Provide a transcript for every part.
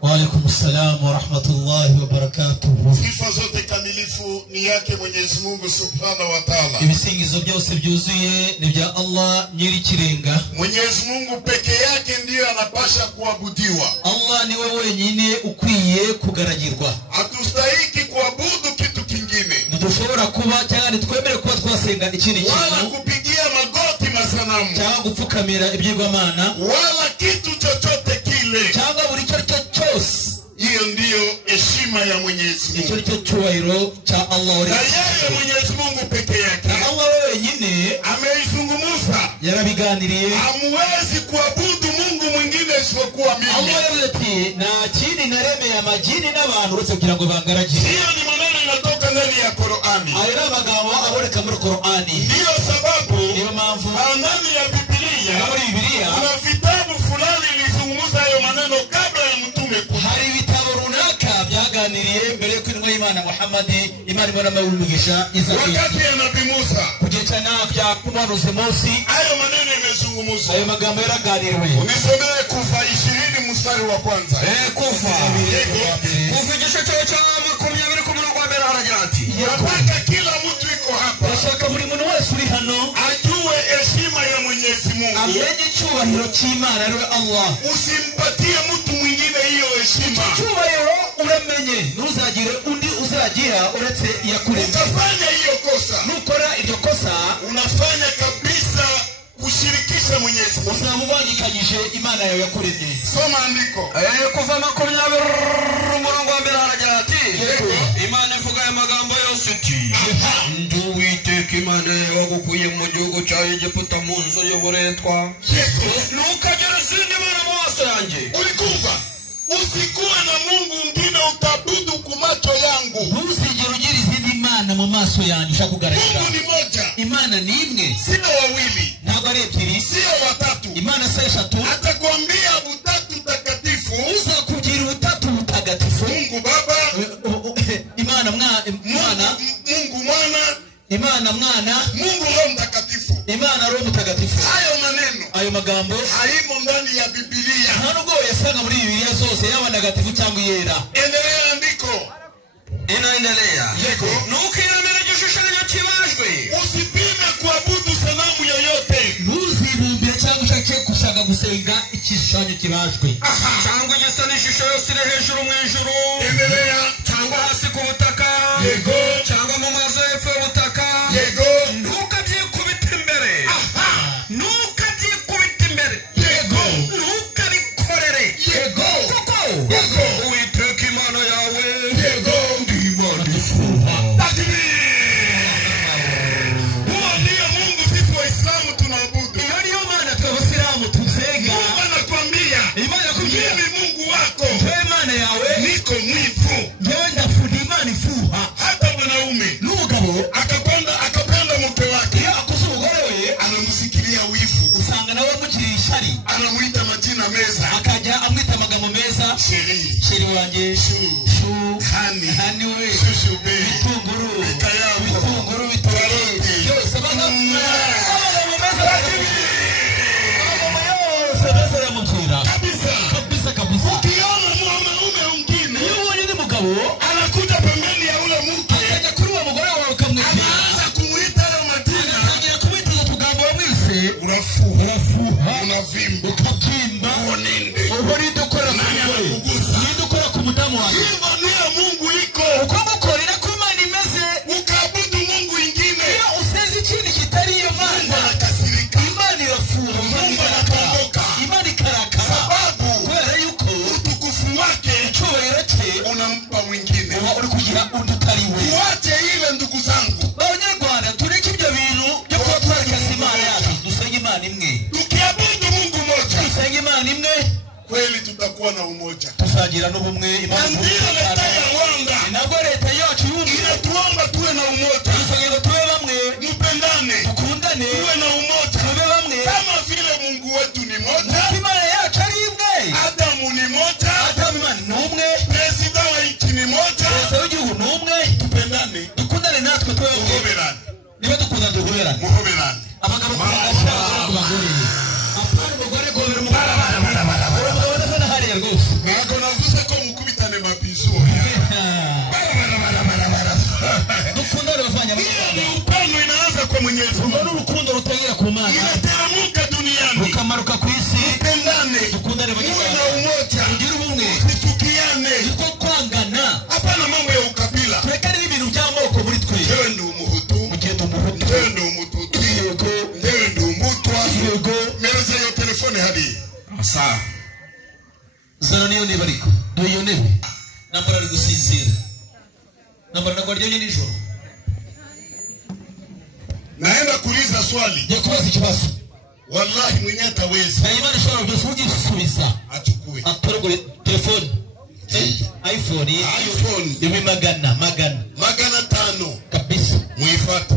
Wa alaykum assalam wa rahmatullahi wa barakatuh. Sifa zote kamilifu ni yake Mwenyezi Mungu Subhanahu wa Ta'ala. Ibisingizo byose byuzuye ni bya Allah nyirikirenga. Mwenyezi Mungu peke yake ndiye anapasha kuabudiwa. Allah ni wewe wenyine ukwiye kugaragirwa. Hatustahiki kuabudu kitu kingine. Ndushobora kuba cyane twemere kuba twasenga ikindi kintu. Wala kupigia magoti masanamu. Cyangwa gupfukamira ibyigwamana. Wala kitu chochote kile. Cyangwa buri cyo cyose. Hiyo ndiyo heshima ya Mwenyezi Mungu. Icyo cyubahiro cha Allah. Na yeye Mwenyezi Mungu peke yake. Na Allah wenyine ameizungumza. Yarabiganiriye. Hamwezi kuabudu Mungu mwingine isipokuwa mimi. Allah yavuze na chini nareme ya majini n'abantu bose kugira ngo bangaragire. Hiyo ni maneno yanatoka ndani ya Qur'ani. Ayo amagambo aboneka muri Qur'ani. Ndiyo sababu niyo mpamvu ndani ya Biblia kuna vitabu fulani vilizungumza hayo maneno kabla ya mtume kuja. Hari ibitabo runaka byaganiriye mbere yo kwinwa Imana Muhammad Imana ibona mawumugisha wakati ya Nabii Musa kugeza nakya kumanuze Mose hayo maneno yamezungumzwa. Ayo magambo yaraganiriwe. Unisomee Kufa 20 mstari wa kwanza. Kufa igice cha 20 ku murongo wa mbere haragira ati nataka kila mtu iko hapa ashaka buri muntu wese uri hano ajue heshima ya Mwenyezi Mungu. Amenye cyubahiro cy'Imana ariwe Allah. Usimpatie mtu mwingine hiyo heshima. Cyubahiro uramenye ntuzagire undi uzagira uretse yakuremye. Utafanya hiyo kosa. Nukora iryo kosa unafanya kabisa kushirikisha Mwenyezi Mungu. Uzamubangikanyije Imana yawe yakuremye. Soma andiko. Kuva 20 umurongo wa mbere haragira ati Imana ivuga ya magambo yose iti Nduwiteka Imana yagukuye mu gihugu cya Egiputa mu nzu y'uburetwa. Ntukagire izindi mana mu maso yanjye. Ulikumva? Usikuwe na Mungu mwingine utabudu ku macho yangu. Ntuzigere ugira izindi mana mu maso yanjye ushaka kugaragara. Mungu ni moja. Imana ni imwe. Sio wawili. Ntabwo ari ebyiri. Sio watatu. Imana si eshatu. Atakwambia utatu takatifu. Uzakugira utatu mutagatifu. Mungu Baba, Imana Mwana, Mungu Mwana, Imana Mwana, Mungu Roho Mtakatifu. Imana Roho Mtakatifu. Hayo maneno, ayo magambo haimo ndani ya Biblia. Nta nubwo yasanga muri Biblia zose yaba negatifu cyangwa yera. Endelea andiko. Inaendelea. Yego. Ntukiremere igishushanyo kibajwe. Usipime kuabudu sanamu yoyote. Ntuzibumbire cyangwa ushake gushaka gusenga igishushanyo kibajwe. Cyangwa igisa n'ishusho yose iri hejuru mu ijuru. Endelea. Cyangwa hasi ku butaka. Yego. Cyangwa mu mazi y'epfo y'ubutaka. Yego. Ntukabyikubita imbere. Ntukabyikubita imbere. Yego. Ntukabikorere. Yego. Koko. Yego. Uwiteka Imana yawe. Yego. Ndi Imana ifuha. Huo ndio Mungu sisi Waislamu tunaabudu. Iyo niyo Mana tw'Abasilamu tuzenga. Mungu anakuambia, Imana yakubwira mimi Mungu wako wewe Imana yawe niko mwifu. Wewe ndafundi Imana ifuha. Hata mwanaume n'umugabo akapenda mke wake, iyo akoze umugore we anamsikilia wivu. usanga nawe amugiriye ishari, Anamuita majina meza, akajya amwita amagambo meza. Sheri wanjye, shu, hani we, Shushube, bitunguru, Bitayabu, bitunguru, bitoroti, yose amagambo meza. Amagambo yose yamubwira kabisa. Ukiona mwanaume mwingine, iyo ubonye undi mugabo anakuja pembeni ya ule mke, akajya kuri uwo mugore wawe ukamwita, anaanza kumuita hayo majina, akajya kumwita utugambo wamwise, unafuha, unavimba, ukabyimba, uninde, uhora ukora ku mudamu wawe. hivyo niyo Mungu iko. Uko mukorera ko Imana imeze, Ukaabudu Mungu ingine, iyo useze ikindi kitari iyo Mungu Mana, anakasirika, Imana irafuha, Mungu anatomboka, Imana ikarakara, sababu kubera yuko utukufu wake icyubahiro cye unampa mwingine. uba uri kugira undi utari we. Tuache ile ndugu zangu. Abanyarwanda tureke ibyo bintu byo kuba twarakaza Imana yacu, dusenge Imana imwe. Tukiabudu Mungu moja, Dusenge Imana imwe, kweli tutakuwa na umoja. tuzagira n'ubumwe. Imana Ndio leta ya Rwanda nabwo leta yacu yumva inatuomba tuwe na umoja, dusenge ngo tube bamwe, mpendane, dukundane, tuwe na umoja tube bamwe kama vile Mungu wetu ni moja, Imana yacu ari imwe. Adamu ni moja, Adamu Imana ni umwe, Perezida wa nchi ni moja. perezida w'igihugu ni umwe. Tupendane, Dukundane natwe tube bamwe. muhoberane, Niba dukundana duhoberane. muhoberane. Abagabo bagashaka ku bagore. Apana umugore gobera umugore. Umugabo udasa na hariya rwose. Ntabwo navuze ko bw'Imana inateramuka duniani bukamaruka ku isi. pendane Dukundane muwe na banyarwanda, umoja tugire ubumwe, tuchukiane niko kwangana. hapana mambo ya ukabila Turekane n'ibintu by'amoko muri twe. ndewe ndi umuhutu Mugihe tumuhutu, ndewe ndi umututsi yego ndewe ndi umutwa yego. mereza iyo telefone hari Asa zana niyo niba ariko do iyo nebe nambara ari gusinzira, nambara nagwaryanye nijoro. naenda kuuliza swali Ngiye kubaza ikibazo, wallahi mwenye ataweza na Imana ishobora byose ugisubiza. achukue Atorogore telefone iPhone yo magana 500 kabisa. muifate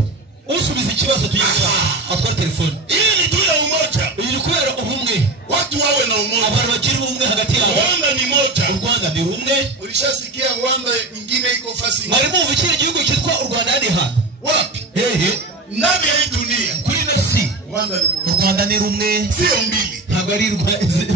Usubiza ikibazo tuyigira atwara telefone. hii ni juu ya umoja Iri kubera ubumwe, watu wawe na umoja abantu bagira ubumwe hagati yabo. Rwanda ni moja U Rwanda ni rumwe. ulishasikia Rwanda nyingine iko fasi Mwari mwumva ikindi gihugu cyitwa u Rwanda ni hano wapi hehe ndani ya hii dunia kuri Messi. Rwanda ni U moja Rwanda ni rumwe, sio mbili ntabwo ari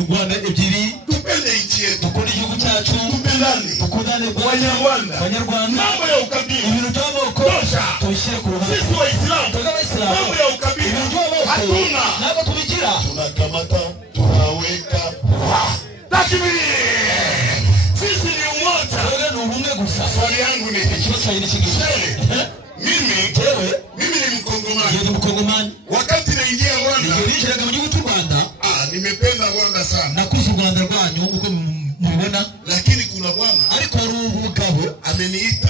Rwanda ebyiri. tupende nchi yetu Dukunda igihugu cyacu, tupendane dukundane Wanyarwanda Abanyarwanda. mambo ya ukabila Ibintu by'amoko Tosha. tubishyire ku ruhande. sisi waislamu Twebwe Abayisilamu mambo ya ukabila ibintu by'amoko hatuna ntabwo tubigira. tunakamata tunaweka takbiri sisi ni umoja Twebwe ni ubumwe gusa. swali yangu ni Ikibazo cyawe ni kingine. mimi ni mkongomani Ndi Mukongomani. wakati naingia Rwanda Igihe ninjiraga mu gihugu cy'u Rwanda, nimependa Rwanda sana nakuze u Rwanda rwanyu nk'uko mubibona, lakini kuna bwana ariko hari umugabo ameniita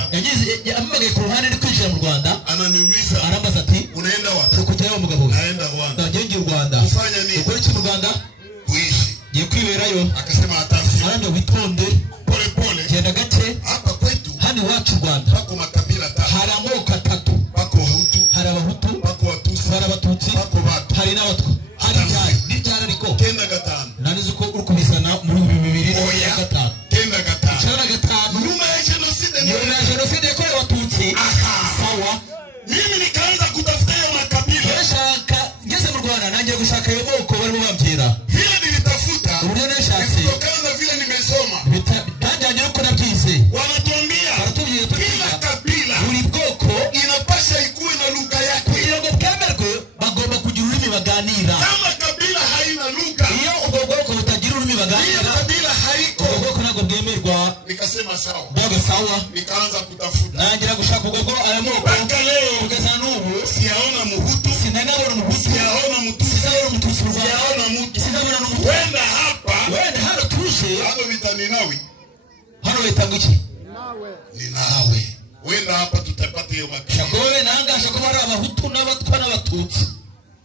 yampamagaye ku ruhande ari kwinjira mu Rwanda, ananiuliza arambaza ati unaenda wapi turi kujyayo umugabo we. naenda Rwanda Nagiye ngiye u Rwanda. kufanya nini Ukora iki mu Rwanda? kuishi Ngiye kwiberayo. akasema hatasi Arambye witonde, pole pole genda gake. hapa kwetu Hano iwacu u Rwanda pako makabila tatu hari amoko atatu. pako Wahutu Hari Abahutu, pako Watusi hari Abatutsi, pako Batu hari n'Abatwa, hari ibyaro n'ibyaro. Ariko kenda gatanu nanizi ko uri kubizana muri 2025. kenda gatanu Icyenda na gatanu nyuma ya jenoside nyuma ya jenoside yakorewe Abatutsi. Sawa, mimi nikaanza kutafuta hiyo makabila ndashaka ngeze mu Rwanda nangiye gushaka ayo moko barimo bambwira. vile nilitafuta Uburyo nashatse kutokana na vile nimesoma bitanjanye uko nabyize. wanatuambia Baratubwiye kila kabila buri bwoko inapasha ikuwe na lugha yake kugira ngo bwemerwe bagomba kugira ururimi baganira. kama kabila haina lugha Iyo ubwo bwoko butagira ururimi hiyo baganira, kabila haiko ubwo bwoko ntabwo bwemerwa. nikasema sawa Bwaga sawa, nikaanza kutafuta nangira gushaka ubwo aya moko mpaka leo kugeza n'ubu siyaona Muhutu sinanabona Umuhutu, siyaona Mtusi sinabona Umututsi mu Rwanda, siyaona mtu sinabona n'Umuhutu. wenda hapa Wenda hano tuje hado vitaninawi hano leta ngiki ni nawe wenda hapa tutapata hiyo makabila shakowe nangasha ko bari Abahutu n'Abatwa n'Abatutsi,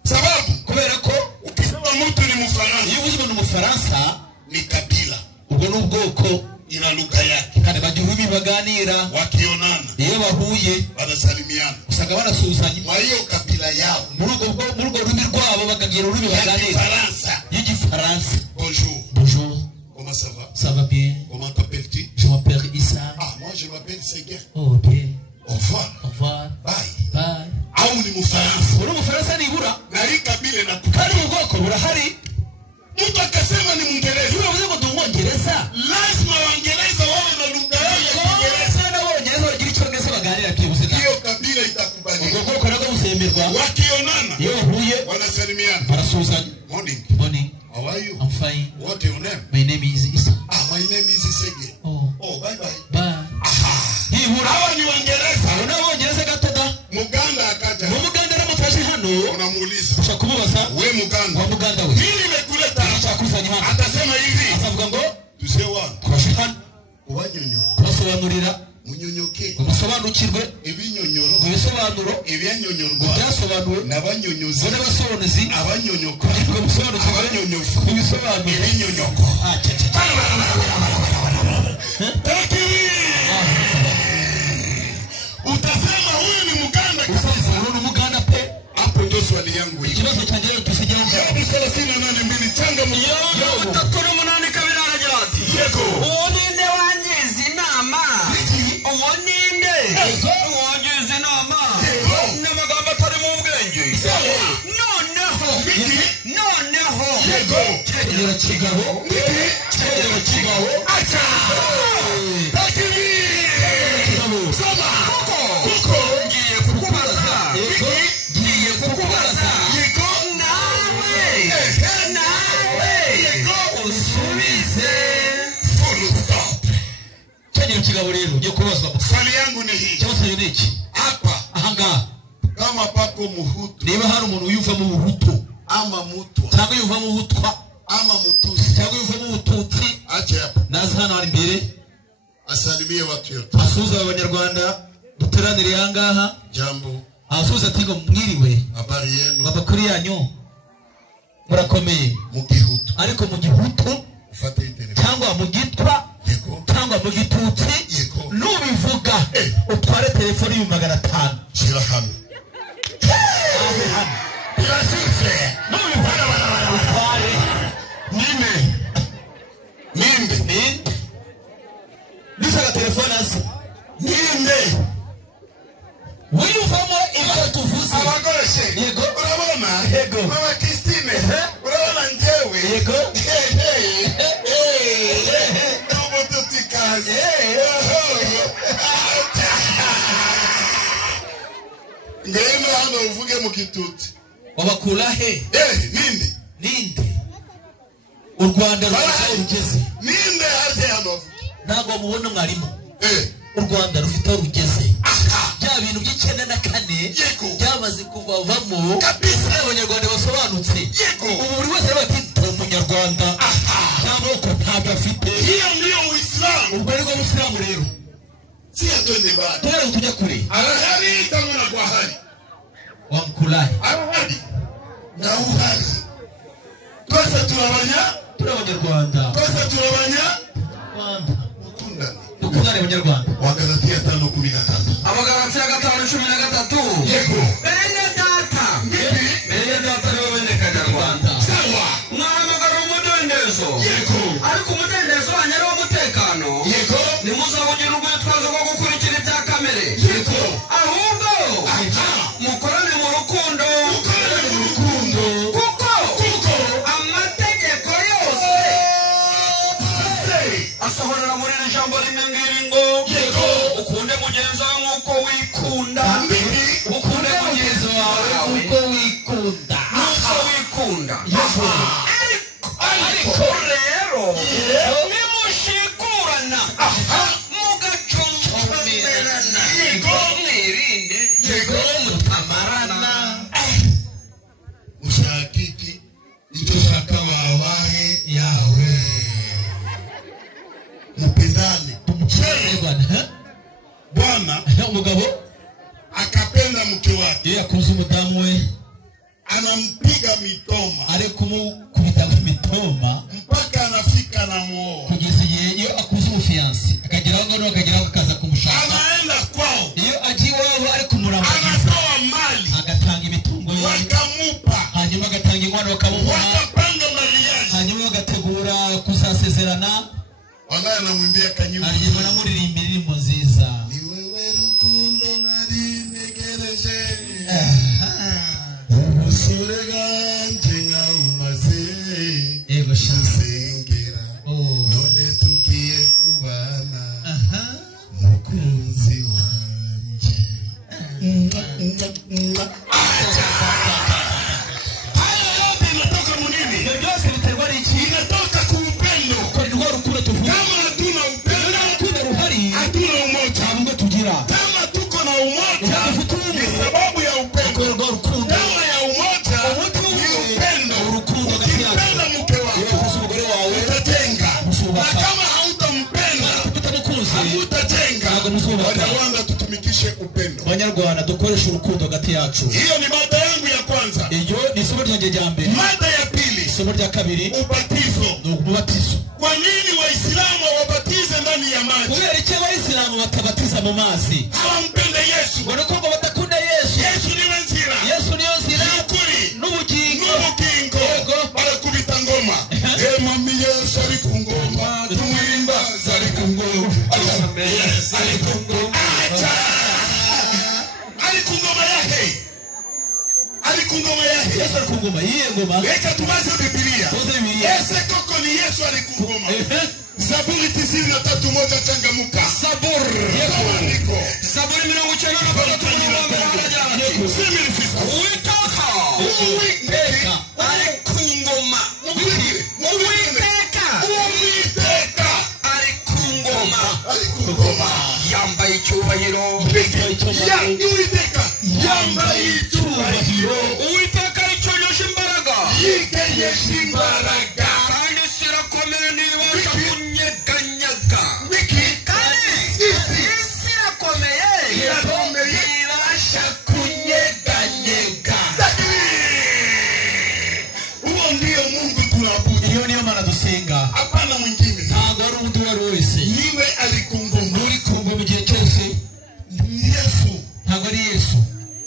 sababu kubera ko ukisema mtu ni Mfaransa iyo uvuze umuntu Umufaransa ni kabila ubwo ni ubwoko ina lugha yake kandi bagira ururimi baganira. wakionana Iyo bahuye wanasalimiana usanga banasuhuzanya. kwa hiyo kabila yao Muri urwo rurimi rwabo bakagira ururimi ya baganira Kifaransa y'Igifaransa. bonjour Bonjour, comment ça va ça va bien? comment t'appelles-tu Je m'appelle Issa. moi je m'appelle Seguin Oh bien, au revoir au revoir, bye bye. au ni Mfaransa Uri Umufaransa nibura na hii kabila kandi inatukana ubu bwoko burahari. mtu akasema ni Mwingereza Iyo bavuze ngo ndi Umwongereza, lazima Waingereza wawe na lugha yao ya Kiingereza Abongereza n'Abongereza bagira Icyongereza baganira byibuze. hiyo kabila Ubwo itakubalika bwoko nabwo buzemerwa. wakionana Iyo bahuye wanasalimiana barasuhuzanya. morning Morning, how are you I'm fine. what your name My name is Issa. my name is Seguin Oh, bye bye bye. Hibura hawa ni Waingereza abo n'Abongereza gatoda. Muganda akaja Umuganda namufashe hano unamuuliza ushaka kumubaza we Muganda wa Muganda we mimi nimekuleta cyakuzanye hano, atasema hivi azavuga ngo tuse wana twashe hano ubanyonyora kubasobanurira munyonyoke musobanukirwe ibinyonyoro ibisobanuro ibyanyonyorwa byasobanuwe n'abanyonyozi n'abasobanuzi abanyonyoka kugira ngo musobanukirwe abanyonyofu ibisobanuro. ibinyonyoko utasema huyu ni Muganda usaza uri Umuganda pe. hapo ndio swali yangu hiyo Ikibazo cyanjye rero tusigira ngo Yobu 38:2 changa mu Yobu 3:8 kabiri aragira ati yego uwo ninde wangize inama, uwo ninde wangize inama n'amagambo atari mu bwenge. Noneho yego tegera kigabo tegera kigabo acha takiri kigabo soma kuko ngiye kukubaza yego ngiye kukubaza yego na niba hari umuntu uyuva mu buhutu ama mutwa cyangwa yuva mu butwa ama mutusi cyangwa yuva mu bututsi acha naza hano hari imbere asalimie watu yote asuza abanyarwanda duteranire ahangaha jambo asuza ati ngo mwiriwe habari yenu babakuri yanyu murakomeye mu gihutu ariko mu gihutu ufate itene cyangwa mu gitwa cyangwa mu gitutsi nubivuga utware telefoni yu 500 shira hamwe yasise nubivuga utware nime bisa telefoni asi nime wiyuvamo ibyo tuvuze abagoshe yego urabona yego mama Christine urabona njewe yego ngene hano uvuge mu kituti wabakura he ninde u Rwanda rugeze ninde haje hano ntago mubona mwarimu u Rwanda rufite rugeze bya bintu by'ikenda na kane byamaze kuvavamo kabisa abanyarwanda basobanutse ubu buri wese bati umunyarwanda ntabwo ntabwo afite iyo ndiyo Uislamu ubwo rero Uislamu rero si atende ba tera utujya kure arahari tamuna kwa hali wamkulahi arahari na uhari twese turabanyarwanda twese turabanya Rwanda dukundane abanyarwanda Wagalatia 5:15 Abagalatia 5:13 yego bene data niwe banyarwanda sawa mwahamagara umudendezo yego ariko umudendezo wanyari w'umutekano yego nimuzabugira urwitwazo rwo gukurikira ibya kamere yego ahubwo mukorane mu rukundo kuko amategeko yose asohorera muri iri jambo rimwe ngiri ngo ukunde mugenzi wawe nk'uko wikunda ukunde mugenzi wawe nk'uko wikunda ariko rero nimushikurana mugacuncumirana mwirinde mutamarana ushakiki icyo shaka wawahe yawe mupendane Bwana umugabo akapenda mke wake yeye akunze umudamu we anampiga mitoma ari kumukubita mitoma mpaka anafika na muoa kugeza igihe iyo akuze umufiyansi akageraho ngo akageraho akaza kumushaka anaenda kwao iyo agiye iwabo ari kumuramukiza anatoa mali agatanga imitungo ye wakamupa hanyuma agatanga inkwano bakamuha wakapanga mariage hanyuma bagategura kuzasezerana wanaye anamwimbia kanyimbo hanyuma anamuririmbira indirimbo nziza ni wewe rukundo narinegereje ubusore bwanje nkawumaze yego shasengera none tugiye kubana mukunzi wanje haya yote inatoka munini byose biterwa n'iki inatoka ku upendo ko rwo rukundo tuvuga kama hatuna upendo urukundo ruhari hatuna umoja ntabwo tugira kama tuko na umoja ni sababu ya upendo rwo rukundo dawa ya umoja ni upendo urukundo hagati yacu ukipenda mke wako umugore wawe utajenga na kama hautampenda utamukunze utajenga Wanyarwanda tutumikishe upendo Abanyarwanda dukoresha urukundo hagati yacu hiyo ni mada yangu ya kwanza iyo ni isomo ryanjye rya mbere mada ya pili isomo rya kabiri ubatizo ni umubatizo kwa nini waislamu wabatize ndani ya maji kubera iki abayisilamu batabatiza mu mazi hawampende Yesu ngo nuko ngo badakunda Yesu Yesu niwe nzira Yesu niyo nzira n'ukuri n'ubugingo barakubita ngoma mami Yesu ari ku ngoma tumwimba zari ku ngoma ari ku ngoma Yesu ari ku ngoma yiye ngoma reka tubaze Biblia ese koko ni Yesu ari ku ngoma Zaburi 93:1 changamuka Zaburi 93 Uitaka ari ku ngoma ari ku ngoma yambaye icyubahiro yambaye icyubahiro icyubahiro. Uwiteka yiconyoje imbaraga, yikenyeje imbaraga, kandi sirakomeye ntibasha kunyeganyaga. Kandi isi irakomeye ntibasha kunyeganyega. Uwo ndiyo Mungu tunaabudu. Iyo niyo Mana dusenga. Hapana mwingine. Ntabwo ari undi wari wese. Niwe ari ku ngoma. Uri ku ngoma igihe cyose. Yesu. Ntabwo ari Yesu.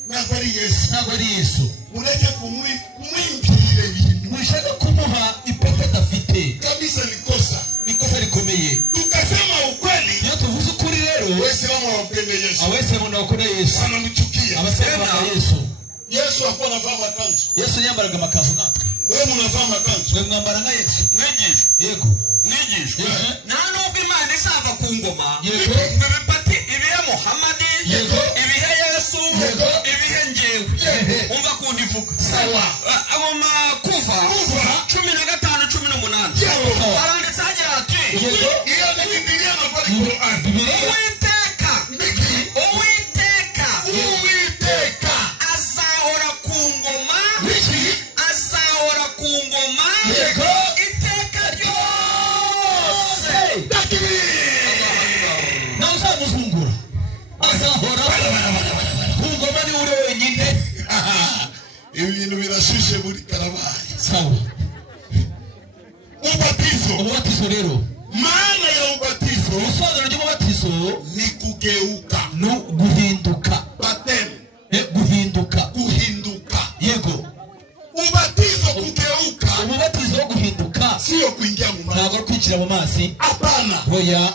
Ntabwo ari Yesu. Ntabwo ari Yesu. Ureke kumwimbira ibintu. Wishaka kumuha ipeti adafite. Kabisa nikosa. Nikosa rikomeye. Tukasema ukweli. Iyo tuvuze ukuri rero, wese wapende Yesu. Awese wanakunda Yesu. Wanamchukia. Abasema Yesu. Yesu hakuwa anavaa makanzu. Yesu yambaraga amakanzu natwe. Wewe unavaa makanzu. Wewe mwambara nka Yesu. Mwigisho. Yego. Mwigisho. Na nubwo Imana isava ku ngoma. Yego. Bibipati ibihe Muhammadi. Yego. Ibihe Yesu. Yego. Ibihe njyewe. Umva kundi vuga. Sawa. Abo makuva 15:18. Yego. Aranditse agira ati. Yego. Iyo ni Biblia na kwa Qur'an. Uwiteka. Uwiteka. Azahora ku ngoma. Azahora ku ngoma. Yego. Iteka ryose. Na uzamuzungura. Azahora ku ngoma ni uri wenyine. Ibintu birashushe muri Karabayi. Sawa. Ubatizo rero. Maana ya ubatizo. Usobanuro ry'ubatizo ni kugeuka. No guhinduka. Batem. Guhinduka. Yego. Ubatizo kugeuka. Ubatizo wo guhinduka. Sio kuingia mu maji. Ntabwo kwinjira mu mazi. Hapana. Hoya.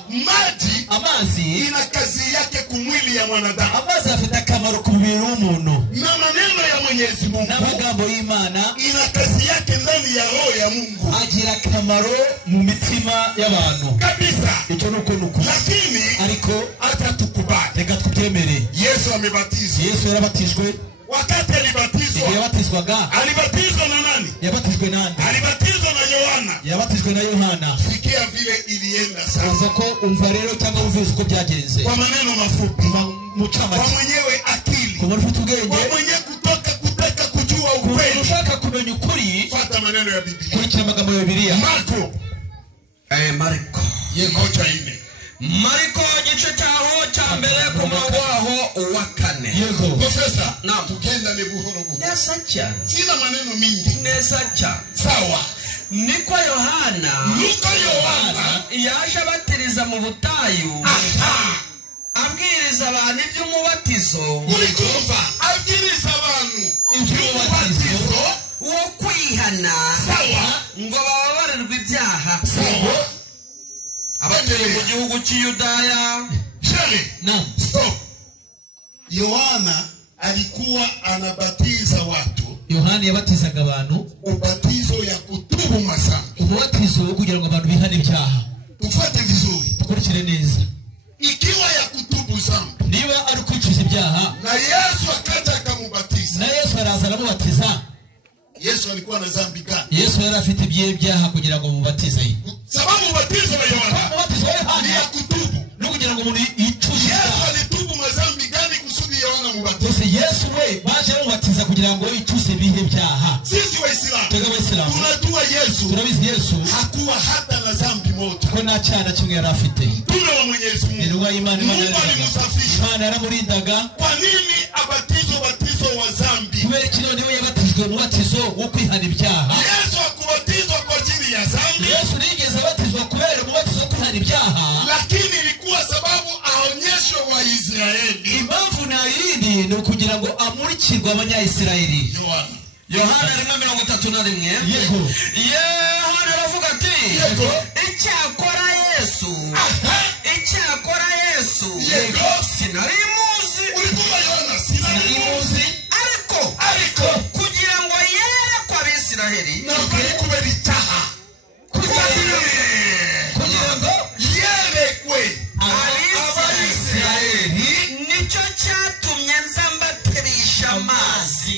Amazi ina kazi yake kumwili ya mwanadamu. Amazi afite akamaro ku mubiri w'umuntu. Na maneno ya Mwenyezi Mungu. N'amagambo y'Imana ina kazi yake ndani ya roho ya Mungu. Agira akamaro mu mitima y'abantu. Kabisa. Icyo nuko. Lakini ariko atatukubali. Reka tubyemere. Yesu amebatizwa. Yesu yarabatijwe. Wakati alibatizwa. Yabatizwaga. Alibatizwa na nani? Yabatijwe nani? Alibatizwa na Yohana. Yabatijwe na Yohana. Sikia vile ilienda sasa. Uzako umva rero cyangwa uvuze uko byagenze. Kwa maneno mafupi. Mucamake. Kwa mwenyewe akili. Kwa mwenye ubwenge. Kwa mwenye kutaka kujua ukweli. Ushaka kumenya ukuri. Fuata maneno ya Biblia. Kurikira amagambo ya Biblia. Marko. Marko. Yego. 1:4. Mariko igice cyaho cya mbere ku murongo waho wa 4. Yego. Profesa. Naam. Tugenda ni buhoro buhoro. Neza cyane. Sina maneno mingi. Neza cyane. Sawa. Niko Yohana yaje abatiriza mu butayu. Abwiriza abantu iby'umubatizo. Urikumva? Abwiriza abantu iby'umubatizo wo kwihana. Sawa. Ngo bababarirwe ibyaha. Sawa. Abatuye mu gihugu cy'Yudaya. Naam. Stop. Yohana alikuwa anabatiza watu. Yohana yabatizaga abantu ubatizo ya kutubu masambi. Ubatizo wo kugira ngo abantu bihane ibyaha. Tufuate vizuri. Tukurikire neza. Ikiwa ya kutubu zambi. Niba ari kwicuza ibyaha. Na Yesu akaja akamubatiza. Na Yesu araza aramubatiza. Yesu alikuwa na zambi gani? Yesu yari afite ibyaha kugira ngo mubatize. Sababu ubatizo wa Yohana. Ubatizo wa Yohana ni ya kutubu. No kugira ngo umuntu yicuze. Yesu alitubu mazambi gani kusudi Yohana mubatize? Yesu we baje mubatiza kugira ngo yicuze ibihe byaha. Sisi Waislamu. Twebwe Waislamu. Tunajua Yesu. Turabizi Yesu hakuwa hata na zambi moja. Ko nta cyaha kimwe yari afite. Mtume wa Mwenyezi Mungu. Mungu alimsafisha. Imana yaramurindaga. Kwa nini batizo wa zambi? Kubera kino niwe yabatijwe mubatizo wo kwihana ibyaha. Yesu akubatizwa kwa ajili ya zambi. Yesu nigeze abatizwa kubera mubatizo wo kwihana ibyaha. Lakini ilikuwa sababu aonyeshwe wa Israeli. Impamvu na yindi ni kugira ngo amurikirwe abanyayisirayeli. Yohana 1:31. Yego. Yohana aravuga ati. Yego. Icyakora Yesu. Yego. Sinari muzi. Ulikuwa Yohana sinari muzi. Ariko kugira ngo yere kwa Bisiraheli. Na kubera icyaha. Kugira ngo yerekwe Abisiraheli. Nicyo cyatumye nzambaterisha amazi.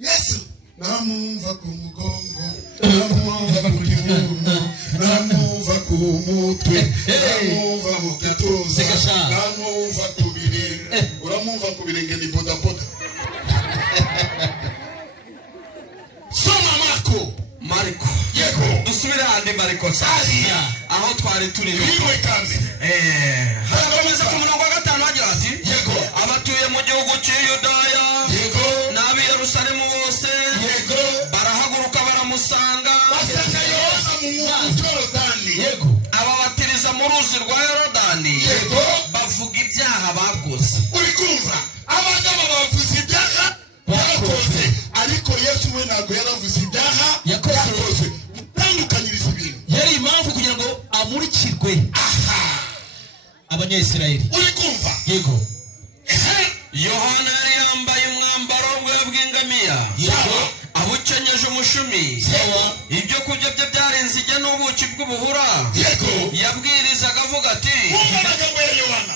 Yesu namumva ku mugongo, namumva ku kibuno, namumva ku kumutwe uramumva mu gituza uramumva ku birenge uramumva ku birenge ni bodaboda soma Mariko yego dusubira handi Mariko sari aho twari turi biwe kandi harakomeza ku murongo wa 5 hagira ati yego abatuye mu gihugu cy'Yudaya yego n'ab'i Yerusalemu bose yego barahaguruka baramusanga basanga Yohana mu Yorodani yego ababatiriza mu ruzi rwa Yorodani yego bavuga ibyaha bakoze uri kumva abagabo bavuze ibyaha bakoze ariko Yesu we ntabwo yaravuze ibyaha yakoze utandukanyiriza ibintu yari impamvu kugira ngo amurikirwe abanyesirayeli uri kumva yego Yohana yari yambaye umwambaro w'ingamiya yego abukenyeje umushumi ibyo kurya bye byarenze ijya n'ubuki bw'ubuhura yego yabwirizaga avuga ati amagambo ya Yohana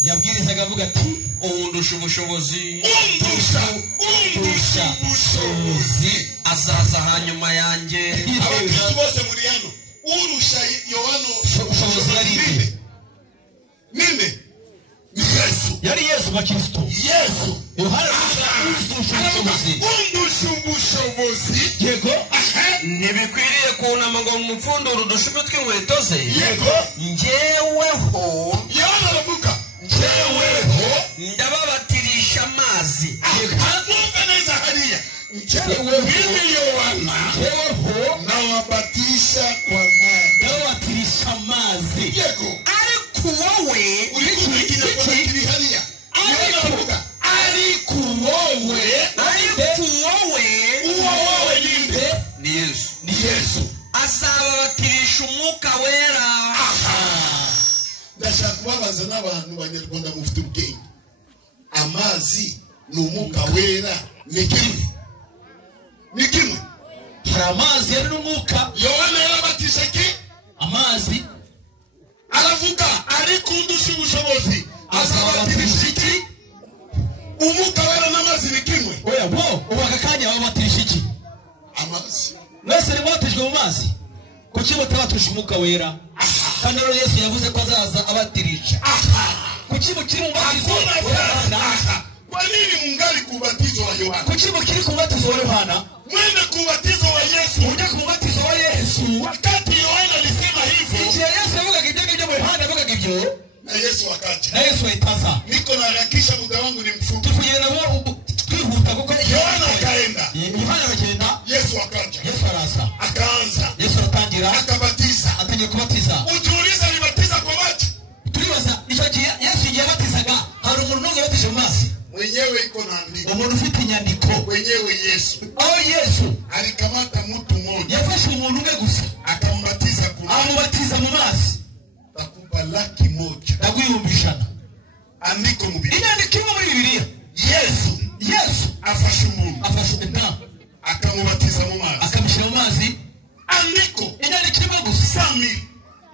yabwirizaga avuga ati undusha ubushobozi undusha ubushobozi azaza hanyuma yanjye abakristo bose muri hano urusha Yohana ubushobozi yari ninde Yesu yari Yesu bakristo Yesu Yohana undusha ubushobozi yego ntibikwiriye kunama ngo mupfundure udushumi tw'inkweto ze yego njyeweho Yohana aravuga njyeweho ndababatirisha amazi numva neza hariya mimi Yohana nawabatisha kwa maji ndababatirisha amazi yego ariko wowe uri kumikina kwa kiri hariya ariko wowe uwo ninde ni Yesu ni Yesu azababatirisha umwuka wera ndashaka kubabaza n'abantu banyarwanda mufite ubwenge amazi ni umwuka wera ni kimwe hari amazi yari n'umwuka Yohana yarabatisha ki amazi aravuga ariko undusha ubushobozi azabatirisha iki umwuka wera n'amazi ni kimwe oya ubu aka kanya babatirisha iki amazi mwese nimwabatijwe mu mazi kuki mutabatije umwuka wera kandi rero Yesu yavuze ko azaza abatirisha kuki mukiri mu batizo kwa nini mungali kubatizo wa Yohana kuki mukiri ku batizo wa Yohana mwende kubatizo wa Yesu uje ku batizo wa Yesu wakati Yohana alisema hivyo igihe Yesu yavugaga ibyo Yohana yavugaga ibyo na Yesu akaja na Yesu ahitaza niko naharakisha muda wangu ni mfupi tukugenda twihuta kuko Yohana akaenda Yohana aragenda Yesu akaja Yesu araza akaanza Yesu aratangira akabatiza atangiye kubatiza utuuliza alibatiza kwa maji turibaza icyo gihe Yesu igihe yabatizaga hari umuntu n'umwe yabatije mu mazi mwenyewe iko na andiko umuntu ufite inyandiko mwenyewe Yesu aho Yesu alikamata mtu mmoja yafashe umuntu umwe gusa akambatiza kwa amubatiza mu mazi takupa 100,000 ndagwiyumbishana andiko mu Biblia inyandiko imwe muri Bibiliya Yesu afashe umuntu afashe umwana akamubatiza mu mazi akamushyira mu mazi andiko inyandiko imwe gusa 100,000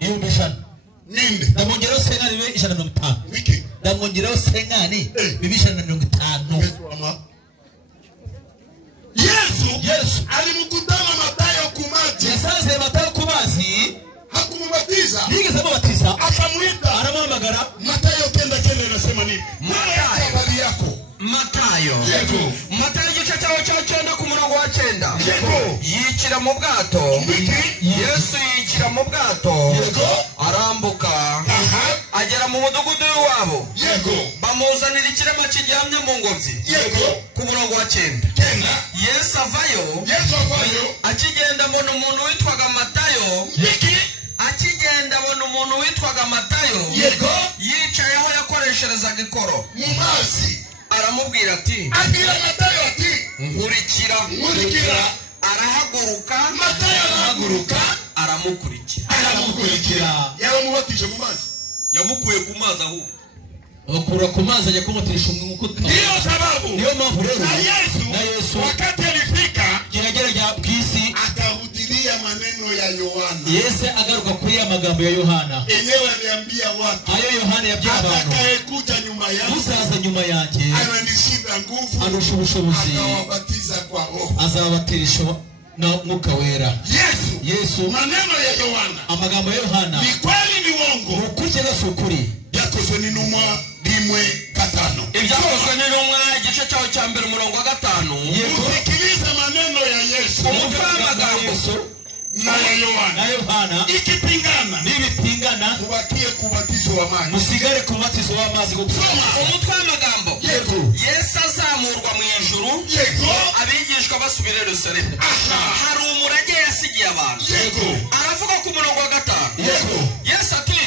yumbishana ninde ndamwongeraho senkani bibe 150 wiki ndamwongeraho senkani bibe 150 Yesu alimkutana Matayo ku maji yasanze Matayo ku mazi hakumubatiza yigeze amubatiza akamuita aramuhamagara Matayo kenda anasema nini habari yako Matayo yego Matayo igice cyaho cya 9 ku murongo wa 9 yego yicira mu bwato Yesu yicira mu bwato yego arambuka agera mu mudugudu wabo yego bamuzanira ikirema kiryamye mu ngobyi yego ku murongo wa 9 Yesu avayo akigenda mbona umuntu witwaga Matayo akigenda abona umuntu witwaga Matayo yego yicayeho yakoresherezaga ikoro mu mazi aramubwira ati abwira Matayo ati nkurikira arahaguruka Matayo arahaguruka aramukurikira yaramubatije mu mazi yamukuye ku mazi aho bakura ku mazi ajya kumutirisha umwuka ndio sababu niyo mpamvu rero na Yesu wakati alifika geragera bwisi akahudilia maneno ya Yohana Yesu agaruka kuri ya magambo ya Yohana yenyewe aliambia watu ayo Yohana yabwiye abantu atakayekuja nyuma yangu uzaza nyuma yanjye ananishinda nguvu arusha ubushobozi akawabatiza kwa roho azabatirisha na mwuka wera Yesu Yesu maneno ya Yohana amagambo ya Yohana ni kweli ni uongo ukuri cyangwa se ukuri byakozwe n'intumwa 1:5 ibyakozwe n'intumwa igice cyaho cya mbere umurongo wa 5 usikilize maneno ya Yesu umutwe w'amagambo na Yohana ikipingana n'ibipingana mubakie kubatizo wa maji musigare ku batizo w'amazi gusoma umutwe w'amagambo Yesu azamurwa mu ijuru abigishwa basubira i Yerusalemu hari umurage yasigiye abantu aravuga ku murongo wa 5 Yesu ati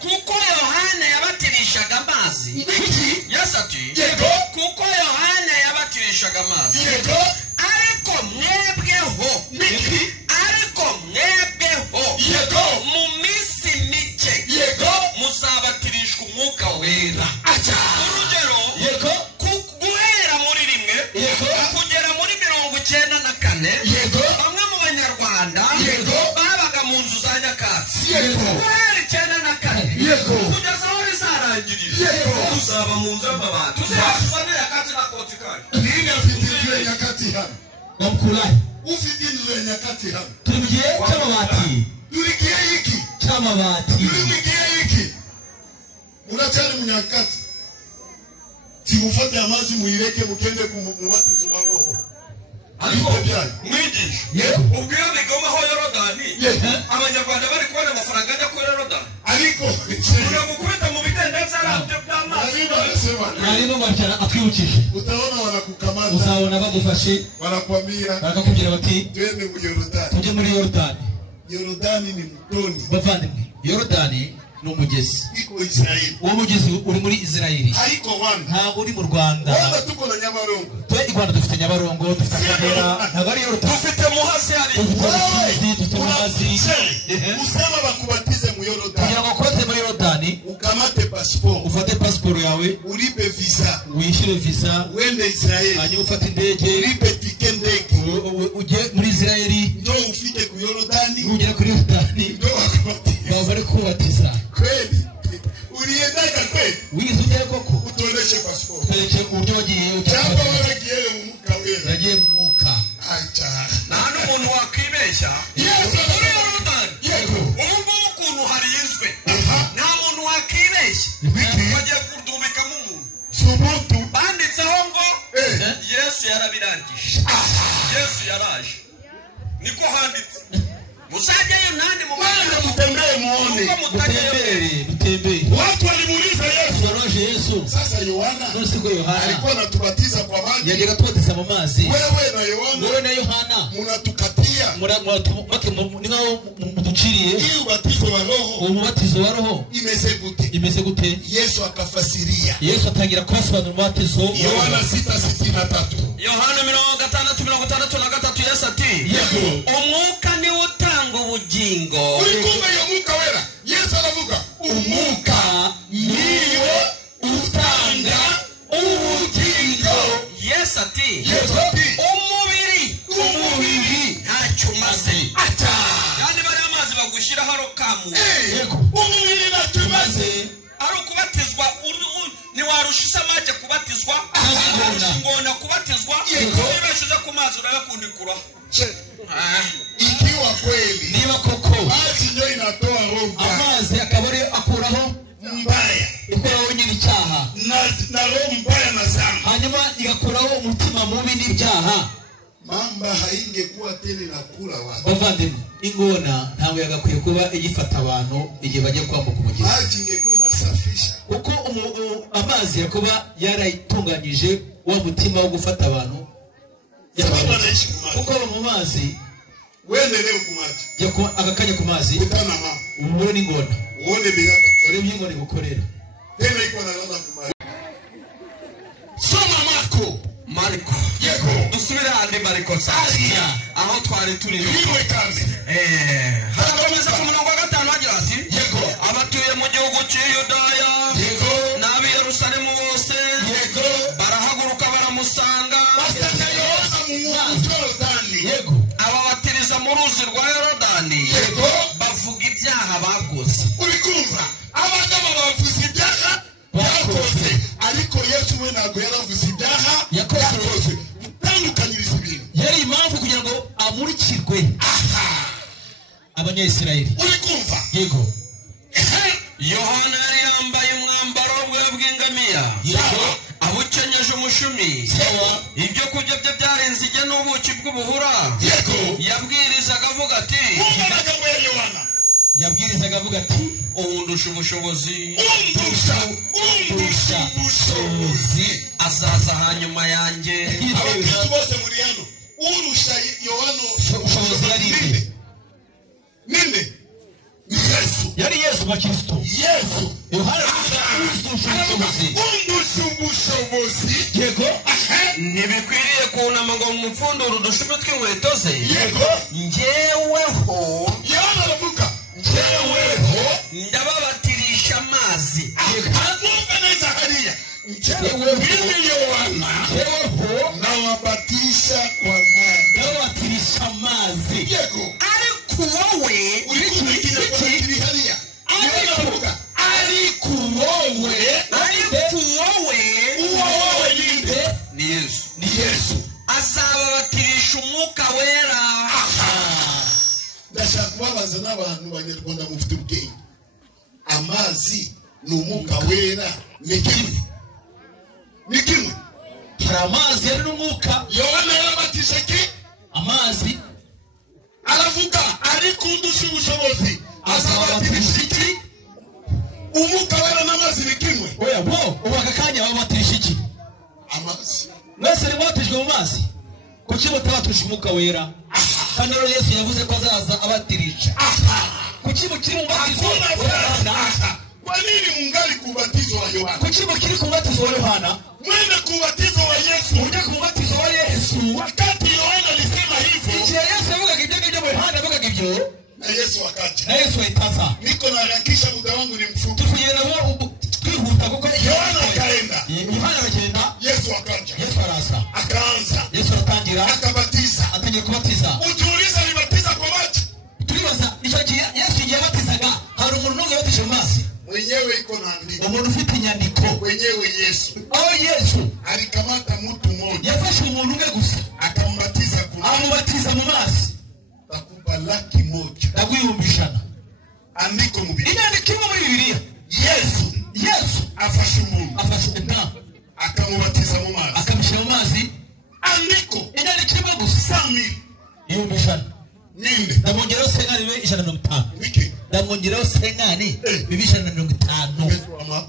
kuko Yohana yabatirishaga amazi Yesu ati kuko Yohana yabatirishaga amazi ariko mwebweho mu minsi mike muzabatirishwa umwuka wera urugero guhera muri 1 kugera muri 94 bamwe mu banyarwanda babaga mu nzu za nyakatsi guhera 94 kugeza aho bizarangirira uzaba mu nzu y'amabati uzaba nyakatsi na koti kandi nini afite nyakatsi hano Namkulahi ufite inzu ya nyakatsi hano tuligiye cy'amabati turigiye iki cy'amabati turigiye iki muracari mu nyakatsi timufate amazi muireke mukende kumubatizo wa roho ariko mwigisha ubwiyo bigoma ho Yorodani abanyarwanda bari kubona amafaranga ajya kuri Yorodani ariko unagukubita mu bitendeza arabyo by'amazi nari no marchana atwibukije utaona wanakukamata uzabona bagufashe wanakwambia bakakubwira bati twende mu Yorodani tujye muri Yorodani Yorodani ni mtoni bavandimwe Yorodani n'umugezi iko Israeli uwo mugezi uri muri Israeli ariko Rwanda ntabwo uri mu Rwanda Rwanda tuko na Nyabarongo twe Rwanda dufite Nyabarongo dufite Akagera ntabwo ari Yorodani dufite muhazi hari dufite muhazi usema bakubatize mu Yorodani kugira ngo ukote muri Yorodani ukamate passport ufate passport yawe ulipe visa wishyure visa wende Israeli hanyuma ufate indege ulipe ticket ndege ujye muri Israeli ndio ufike ku Yorodani ugera kuri Yorodani ndio bakubatize bari kubatiza kweli uliendaka kweli wize ujye koko utoneshe passport tweleke uburyo wagiye cyangwa waragiye mu mwuka wera yagiye mu mwuka acha nta n'umuntu wakwibeshya Yesu muri Yorodani ubu ukuntu harinzwe nta muntu wakwibeshya bagiye kudubikamo umuntu subutu banditseho ngo Yesu yarabirangije Yesu yaraje niko handitse muzajyayo nani mu bana mutembee muone mutembere watu walimuuliza Yesu wanaje Yesu sasa Yohana nusiko Yohana alikuwa anatubatiza kwa maji yagiye tubatiza mu mazi wewe na Yohana munatukatia ni nkaho muduciriye hii ubatizo wa roho umubatizo wa roho imeze gute Yesu akafasiria Yesu atangira kubasobanura umubatizo Yohana 6:63 Yohana 6:63 Yesu ati umwuka ni utanga ubugingo ulikumbe yo mwuka wera Yesu aravuga umwuka niwo utanga ubugingo Yesu ati umubiri ntacyo umaze kandi bari amazi bagushyira haro kamu umubiri ntacyo umaze ari ukubatizwa ntiwarusha isamake kubatizwa ngona kubatizwa nibesheje ku mazi urayakundikura ikiwa kweli niba koko maji ndio inatoa roho amazi akaba ari akuraho mbaya ikuraho nyine icyaha na roho mbaya na zambi hanyuma igakuraho umutima mubi n'ibyaha mamba haingekuwa tena na kula watu bavandimwe ingona ntawe yagakwiye kuba igifata abantu igihe bagiye kwambuka umugezi maji ingekuwa inasafisha uko amazi yakuba yarayitunganyije wa mutima wo gufata abantu uko mu mazi wende leo kumaji yako agakanya ku mazi utana mama uhure n'ingona uone bila uri by'ingona gukorera tena iko na ladha kumaji soma Marko dusubire handi Marko sasa aho twari turi niwe kazi harakomeza ku murongo wa 5 hagira ati abatuye mu gihugu cy'Yudaya n'ab'i Yerusalemu bose barahaguruka baramusanga ababatiriza mu ruzi rwa Yorodani bavuga ibyaha bakoze urikumva abagabo bavuze ibyaha bakoze ariko Yesu we ntabwo yaravuze ibyaha yakoze mutandukanyiriza ibintu yari impamvu kugira ngo amurikirwe abanyayisirayeli. uri kumva? Yego. Yohana yari yambaye umwambaro bw'ingamiya, abukenyeje umushumi. Ibyo kurya bye byarenze ige n'ubuki bw'ubuhura. Yabwirizaga avuga ati, yabwirizaga avuga ati, undusha ubushobozi, undusha ubushobozi azaza hanyuma yanjye. Abakristo bose muri hano urusha Yohana ubushobozi yari ninde? Yesu. Yari Yesu bakristo. Yesu. Yohana undusha ubushobozi. Yego. Ntibikwiriye kunama ngo mupfundure udushumi tw'inkweto ze. Yego. Njyeweho, Yohana aravuga, njyeweho ndababatirisha amazi. Akumva neza hariya. Mimi Yohana nawabatisha kwa maji. ndabatirisha amazi. Yego. Ariko wowe Uri kumvikira kwa kiri hariya. Ariko wowe ninde? ni Yesu. Ni Yesu. Azababatirisha umwuka wera. Ndashaka kubabaza n'abantu banyarwanda mufite ubwenge. Amazi ni umwuka wera ni kimwe? Ni kimwe? Hari amazi yari n'umwuka. Yohana yarabatije ki? Amazi. Aravuga ariko undusha ubushobozi azabatirisha iki? Umwuka wera n'amazi ni kimwe? Oya bo, ubu aka kanya babatirisha iki? Amazi. Mwese ni mwabatijwe mu mazi. Kuki mutabatisha umwuka wera? Kandi rero Yesu yavuze ko azaza abatirisha. Kuki mukiri mu batizo wa Yohana? Kwa nini mungali kubatizo wa Yohana? Kuki mukiri ku batizo wa Yohana? Mwende kubatizo wa Yesu. Mujye ku batizo wa Yesu. Wakati Yohana alisema hivyo, Igihe Yesu yavugaga ibyo ngibyo, Yohana yavugaga ibyo, na Yesu akaja. na Yesu ahitaza. Niko naharakisha, muda wangu ni mfupi. Tukugenda twihuta kuko Yohana akaenda, Yohana aragenda, Yesu akaja. Yesu araza. Akaanza, Yesu aratangira, akabatiza. atangiye kubatiza. Ujiuliza alibatiza kwa maji? Turibaza icyo gihe Yesu igihe yabatizaga hari umuntu n'umwe yabatije mu mazi. Mwenyewe iko na andiko. Umuntu ufite inyandiko. Mwenyewe Yesu. Aho Yesu Alikamata mtu mmoja. yafashe umuntu umwe gusa. Akambatiza kwa maji. Amubatiza mu mazi. Takupa laki moja. Ndagwiyumbishana. Andiko mubiri. Inyandiko imwe muri Bibiliya. Yesu afashe umuntu. Afashe umuntu. Akamubatiza mu mazi. Akamushyira mu mazi. Andiko. Inyandiko imwe gusa. Sami. Iyumbishana. Ninde? Ndamwongeraho senkani bibe 150. Wiki. Ndamwongeraho senkani bibe 150. Mama.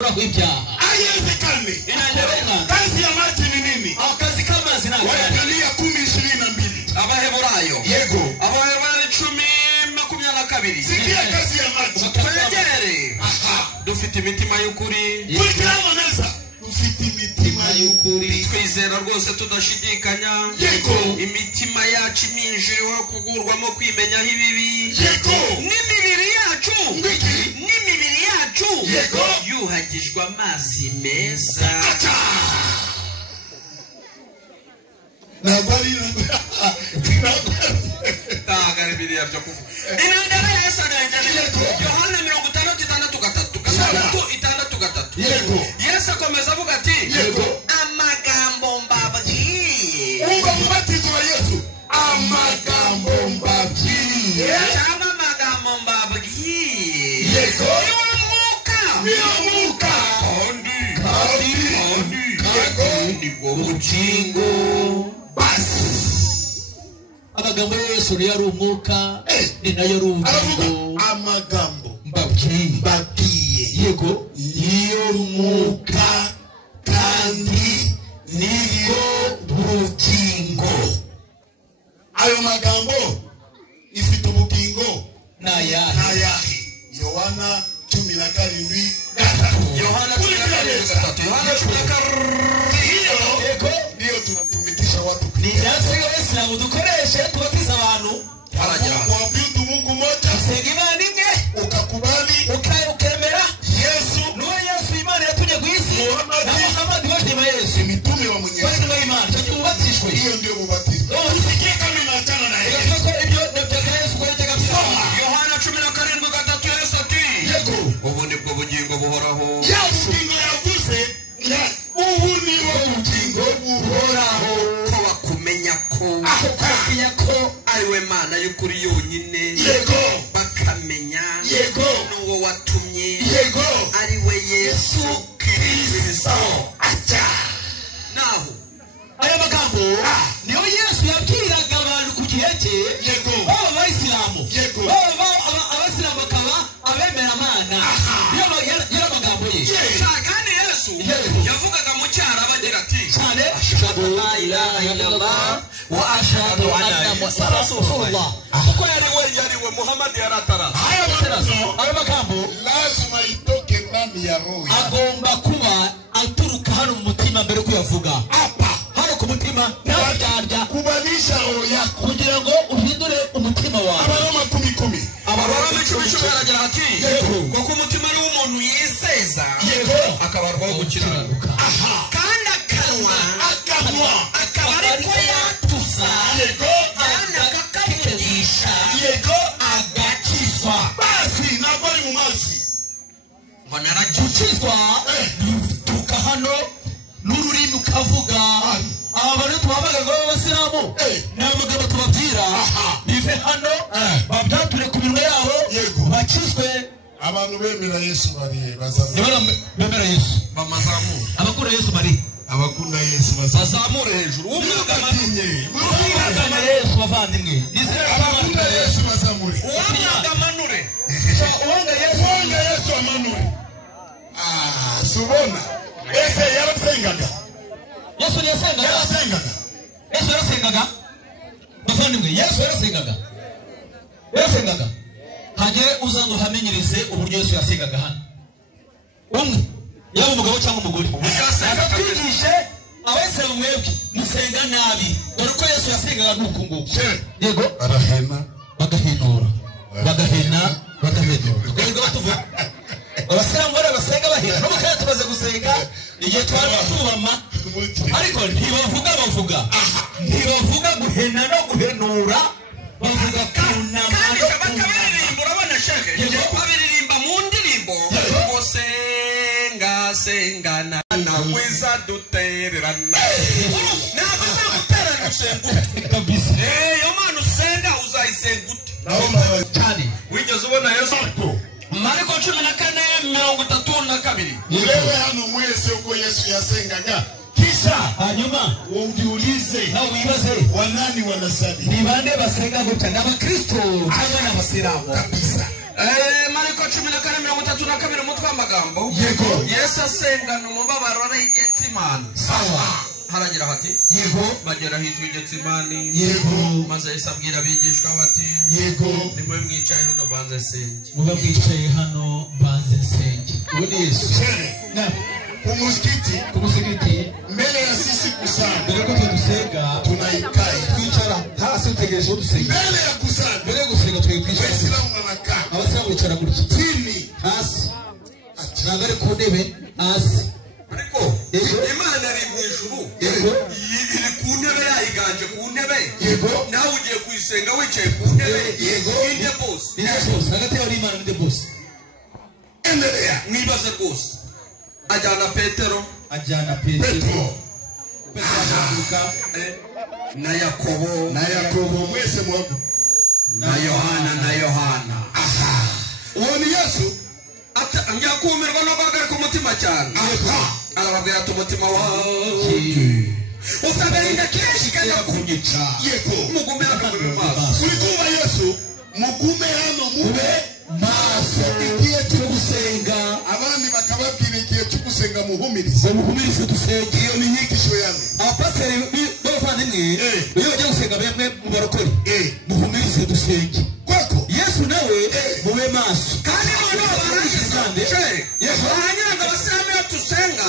Uraho ibyaha. Haiwezekani. Kazi ya maji ni nini? Akazi k'amazi nako. Waebrania 10:22. Abaheburayo. Yego. Abaheburayo 10:22. Sikia kazi ya maji. Twegere. Dufite imitima y'ukuri. Kurikirana neza. Dufite imitima y'ukuri. Twizera rwose tudashidikanya. Yego. Imitima yacu iminjiriwe kugurwamo kwimenyaho ibibi. Yego. N'imibiri yacu. N'imibiri yacu. Yego. Yuhagijwe amazi meza. Nabari Tagare biriya byo kuvuga. Inandara Yesu anayendele. Yohana 6:6. Yego. Yesu akomeza avuga ati, Yego. amagambo mbabwiye. Umva mubatizo wa Yesu. Amagambo mbabwiye. Cyangwa amagambo mbabwiye. Yego. Niyo mwuka. Kandi. Yego. Nibwo bugingo. Basi. Amagambo ya Yesu ni yari umwuka, ni nayo ari ubugingo. Amagambo mbabwiye. Yego. niyo mwuka kandi niyo bugingo. Ayo magambo ifite ubugingo n'ayahe? Yohana 17:3. Yohana 17:3. Yohana 17:3. Ndiyo tunatumikisha watu. Ni nasi Waislamu dukoreshe tubatiza abantu. Kuabudu Mungu mmoja. Senga Imana imwe. Ukakubali. Ukemera. Yesu. Nuwo Yesu Imana yatumye ku isi. Na Muhammad waje wa Yesu. Mitume wa Mwenyezi Mungu. Basi wa Imana. Cyo kubatishwe. Hiyo ndio ubatizo. Usikie kama inaachana na Yesu. Ibyo nabyo Yesu kwete kabisa. Yohana 17:3. Yesu ati, Yego. ubu nibwo bugingo buhoraho. Yesu yavuze ubu ni bugingo buhoraho. Ko bakumenya ko Kumenya ko ari we Mana y'ukuri yonyine yego bakamenya yego n'uwo watumye yego ari we Yesu Kristo. acha naho aya magambo niyo Yesu yabwiraga abantu ku gihe cye yego baba abayisilamu yego baba abasilamu bakaba abemera Imana niyo yari amagambo ye kandi Yesu yavugaga mu cyara bagira ati cyane ashhadu la ilaha illallah wa ashhadu anna muhammadan rasulullah kuko yari we Muhammad yaratara aya magambo lazima itoke ndani ya roho agomba kuba aturuka hano mu mutima mbere kuyavuga hapa hano ku mutima ntabyarya kubadilisha roho yako kugira ngo uhindure umutima wawe Abaroma 10:10 Abaroma 10:10 baragira ati kuko umutima ari w'umuntu yiseza akabarwaho gukiranuka kandi akanwa akaba ariko yatuza kandi akakavugisha agakiza basi ntabwo ari mu mazi gukizwa bituruka hano n'ururimi ukavuga abantu tubabaga ngo b'abasilamu ni amagambo tubabwira bive hano babyature ku minwa yabo bakizwe. abantu bemera Yesu bari bazamura bemera Yesu bamazamura abakunda Yesu bari abakunda Yesu bazamura hejuru umwagama Yesu bavandimwe abakunda Yesu bazamure uwamwamanure uwanga Yesu amanure subona ese yarasengaga Yesu yarasengaga bavandimwe Yesu yarasengaga hajye uzango hamenyereze uburyo Yesu yasengaga hano umwe yaba umugabo cyangwa umugore twigishe abese mwebwe musenga nabi dore ko Yesu yasengaga nuko nguko yego bagahena ubwo batuvuga abasilamu bari basenga bahera no bakaya tubaze gusenga igihe twari tubama ariko ntibavuga guhena no guhenura bavuga kunama kandi bakabiririmba urabona sheke babiririmba mu ndirimbo ngo sengana nawe zadutererana ntabwo uzaguterana usenga kabisa iyo mana usenga uzayisenga ute cyane wigeze ubona Yesu Mariko 14:32 urebe hano mwese uko Yesu yasengaga kisha hanyuma ujiulize na wibaze wanani wanasali ni bande basenga gutya n'abakristo cyangwa n'abasilamu kabisa Mariko 14:32 umutwe w'amagambo yego Yesu asengana umubabaro ari Getsimani sawa haragira hati bagera hitwa Getsimani maze Yesu abwira abigishwa bati nimwe mwicaye hano banze nsenge muba mwicaye hano banze nsenge ubundi Yesu kumusikiti mbele ya sisi kusali mbere ko tudusenga tunaikai twicara hasi utegereje udusenga mbele ya kusali mbere gusenga twicara Waislamu wanakaa abasilamu bicara gutya chini hasi ntabwo ari ku ntebe hasi ariko Imana ari mu ijuru iri ku ntebe yayiganje ku ntebe nawe ugiye kuyisenga wicaye ku ntebe inde bose hagati yawe n'Imana n'inde bose endelea mwibaze rwose ajyana Petero na Yakobo mwese mwabu na Yohana uwo ni Yesu nyakumirwa no guhagarika umutima cyane arababwira ati umutima wawe usagarinda kenshi kajya kunyica mugume hano mube maso ulikuwa Yesu mugume hano mube maso igihe cyo gusenga abandi bakababwira igihe cyo gusenga muhumirize dusenge iyo ni inyigisho yanyu abapasiteri b'abavandimwe iyo bagiye gusenga bemwe mu barokore muhumirize dusenge kwako Yesu nawe mube maso kandi noneho barangiza Yesu aranyanga abasilamu iyo tusenga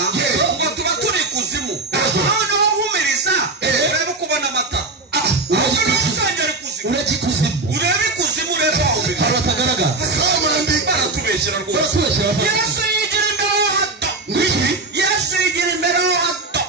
ngo tuba turi kuzimu noneho humiriza urebe kubona amata ureke ikuzimu urebe ikuzimu urebe wawe hari batagaragara baratubeshyira rwose Yesu yigira imbere ho hato Yesu yigira imbere ho hato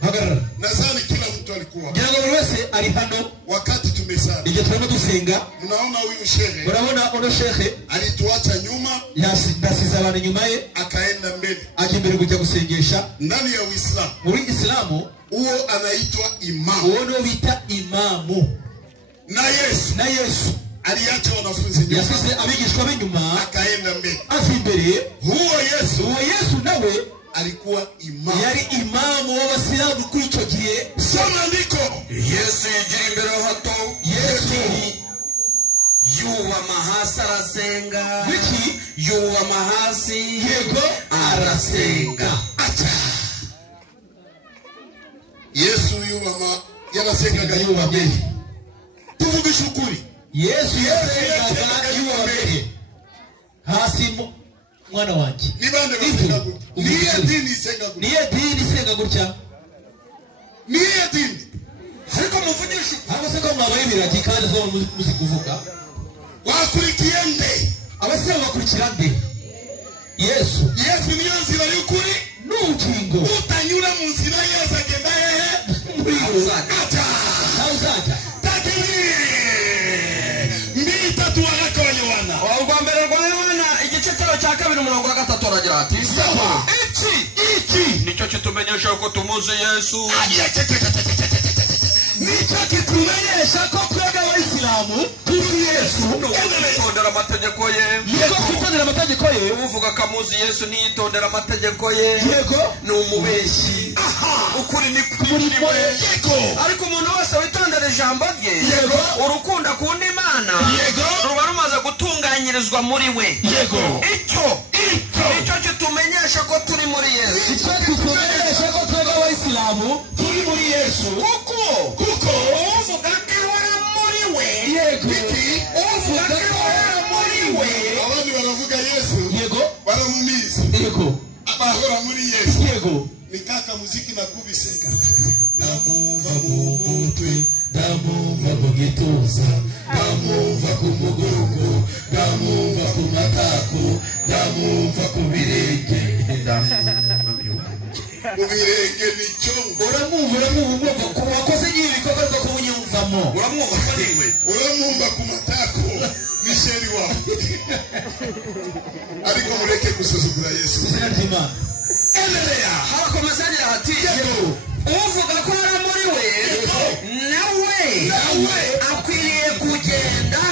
hagarara nadhani kila mtu alikuwa ngira ngo buri wese ari hano wakati tumesali igihe turimo dusenga mnaona huyu shehe urabona uno shehe alituacha nyuma yasize abantu inyuma ye akaenda mbele ajya imbere kujya gusengesha ndani ya Uislamu muri Islamu huo anaitwa imamu uwo niwo bita imamu na Yesu aliacha wanafunzi nyuma, yasize abigishwa b'inyuma akaenda mbele. afi imbere. Huo Yesu nawe alikuwa imamu, yari imamu w'abasilamu kuri icyo gihe. soma ndiko. Yesu yigira imbere hato. Yesu yubama hasi arasenga. wiki yubama hasi yego arasenga. Yesu yubama yarasengaga yubamye. Tuvugisha ukuri, Yesu yasengaga yubamye hasi. Mwana wanjye ni bande basenga gutya? Niye dini isenga gutya? niye dini isenga gutya? Niye dini? ariko muvugisha abo se ko mwabaye ibiragi kandi zo muzi kuvuga. Wakurikiye nde? abase bakurikira nde? Yesu niyo nzira y'ukuri n'ubugingo. utanyura mu nzira Yesu agenda hehe? muri yo Acha ntawuzaga. Mbitatu waraka wa Yohana. Urwa mbere rwa Yohana igice cya kabiri umurongo wa 3 aragira ati Sawa. iki nicyo kitumenyesha ko tumuzi Yesu. nicyo kitumenyesha ko twebwe abayisilamu tuzi Yesu. Kwitondera amategeko ye. yego kwitondera amategeko ye. uvuga akamuzi Yesu ntiyitondera amategeko ye yego ni umubeshyi. ukuri ni kuri we. ariko umuntu wese witondera ijambo rye, yego urukundo akunda Imana, yego ruba rumaze gutunganyirizwa muri we. yego icyo kitumenyesha ko turi muri Yesu. icyo kitumenyesha ko twebwe abayisilamu turi muri Yesu. kuko uvuga ko ahora muri we, yego uvuga ko ahora muri we, Abandi baravuga Yesu, yego baramumiza. yego Abahora muri Yesu yego ni kaka muziki nakubiseka. Ndamumva mu mutwe, ndamumva mu gituza, ndamumva ku mugongo, ndamumva ku matako, ndamumva ku birenge, mu birenge ni cyo. uramwumva ku wakoze n'ibikorwa byo kubunyumvamo. uramwumva ko ari we. Uramwumva ku matako ni sheri wawe. Ariko mureke gusuzugura Yesu. izina ry'Imana. Endelea. harakomeza agira ati uvuga ko ari muri we nawe akwiriye kugenda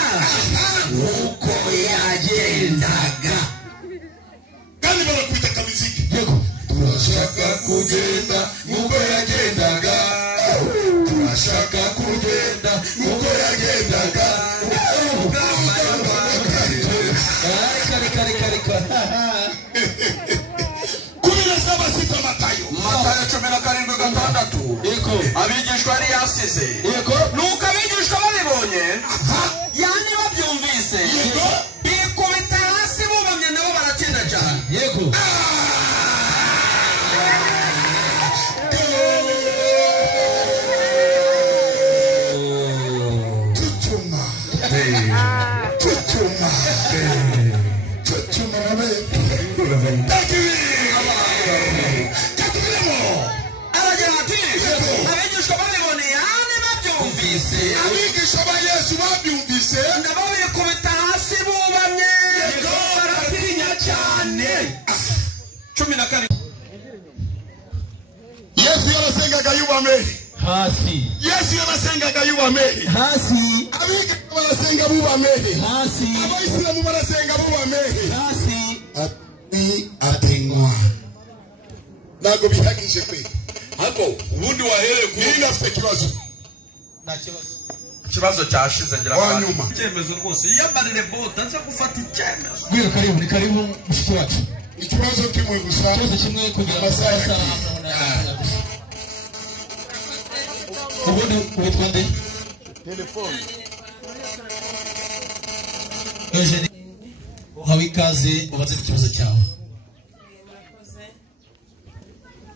nk'uko yagendaga. Kandi barakwita kamiziki. yego Turashaka kugenda nk'uko yagendaga. Turashaka kugenda nk'uko yagendaga. reka 17 Matayo. Matayo 17:6. yego abigishwa yari yasize. yego nuko abigishwa babibonye yani babyumvise bikubita hasi bubamye nabo baratinda cyane. yego Chuchuma. Chuchuma babe. aragira ati abigishwa babibonye yani babyumvise Abigisha ba Yesu babyumvise nabo bikubita hasi bubamye baratinya cyane. 12. Yesu yarasengaga yubame. hasi Yesu yarasengaga yubame. hasi Abigisha barasenga bubame. hasi Abayisilamu barasenga bubame. hasi Ati atengwa. Nago bihagije kwe. ariko ubundi wahere ku Nini afite kibazo? nta kibazo. ikibazo cyashize ngira Wanyuma. icyemezo rwose yiyambarire bota nza gufata icyemezo. Bwira karibu, ni karibu mushiki wacu. Ikibazo kimwe gusa. Ikibazo kimwe kugira Amasaha. ubundi witwa nde? Telefone. Eugenie uhawe ikaze ubaze ikibazo cyawe.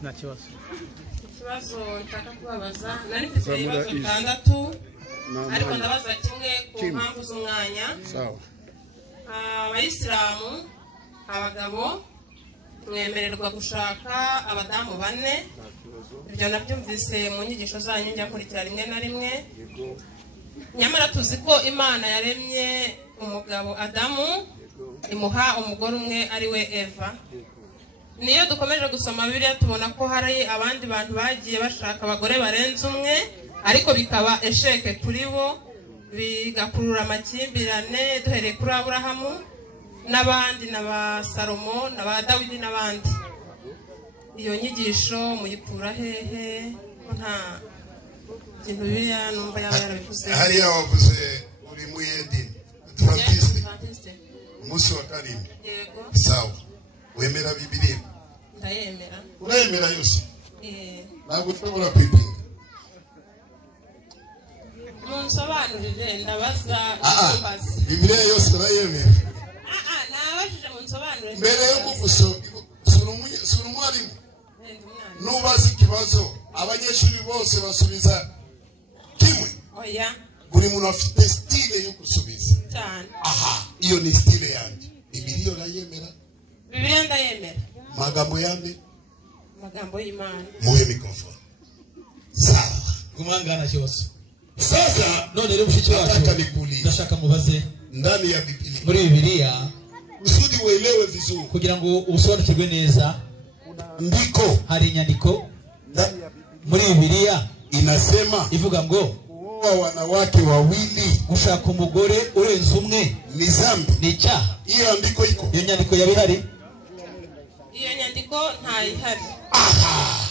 nta kibazo. ikibazo nshaka kubabaza nari mfite ibibazo 6 ariko ndabaza kimwe ku mpamvu z'umwanya. Sawa. Abayisilamu abagabo mwemererwa gushaka abadamu 4. ibyo nabyumvise mu nyigisho zanyu njya kurikira rimwe na rimwe. nyamara tuzi ko Imana yaremye umugabo Adamu imuha umugore umwe ari we Eva. niyo dukomeje gusoma Bibiliya tubona ko hari abandi bantu bagiye bashaka abagore barenze umwe ariko bikaba esheke kuri bo. bigakurura amakimbirane duhereye kuri Aburahamu n'abandi n'aba Salomo n'aba Dawidi n'abandi. Iyo nyigisho muyikura hehe? Nta kintu Bibiliya numva yaba yarabivuze. Hariya wavuze uri mu Edeni Adventiste umunsi wa karindwi. Yego. Sawa. Wemera Bibiliya? Ndayemera. Uremera yose? Ntabwo ushobora kwipinga. Munsobanurire ndabaza kumbaza. Bibiliya yose urayemera? Nabajije munsobanurire. Mbere yo sura umwarimu. Nubaza ikibazo abanyeshuri bose basubiza kimwe. Oya. Buri muntu afite style yo gusubiza. Cyane. Aha, iyo ni style yanjye. Bibiliya urayemera? Bibiliya ndayemera. Magambo yande? Magambo y'Imana. Muhe mikrofoni. Sawa. Kumangana cyose. Sasa none rero mushiki wacu ndashaka mubaze ndani ya Biblia. Muri Biblia usudi uelewe vizuri kugira ngo usobanukirwe neza ndiko hari inyandiko muri Biblia inasema ivuga ngo wanawake wawili gushaka umugore urenze umwe ni zambi, ni cyaha. Iyo ndiko iko. Iyo nyandiko yabihari? Iyo nyandiko ntayihari. Aha.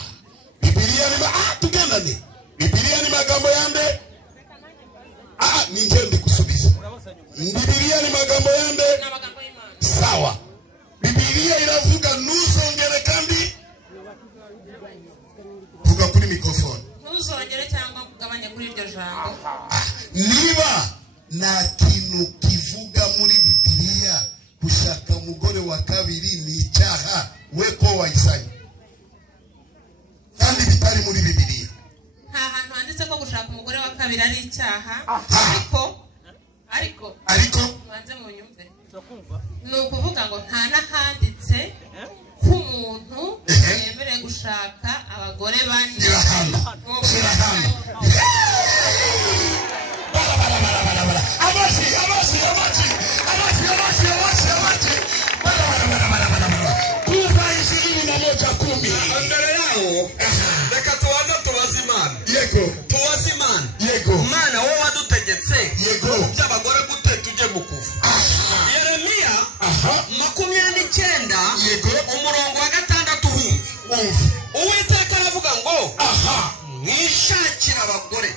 Biblia ni tugendane. Biblia ni magambo yande? Ni ngende kusubiza. Biblia ni magambo yande? Na magambo y'Imana. Sawa. Biblia iravuga nuzongere kandi vuga kuri mikrofoni. Ntuzongere cyangwa kugabanya kuri iryo jambo. Niba na kintu kivuga muri Biblia gushaka umugore wa kabiri ni icyaha, we ko wayisanye kandi bitari muri Biblia. Nta hantu handitse ko gushaka umugore wa kabiri ari icyaha, ariko banze mu nyumve. Ni ukuvuga ngo nta nahanditse ko umuntu yemerewe gushaka abagore bane. Mbere yaho reka tubanza tubaze Imana. Yego. Tubaze Imana. Yego. Imana wowe wadutegetse. Yego. By'abagore gute tujye mu kuva. Yeremiya 29 umurongo wa 6 humva. Uwiteka aravuga ngo mwishakira abagore.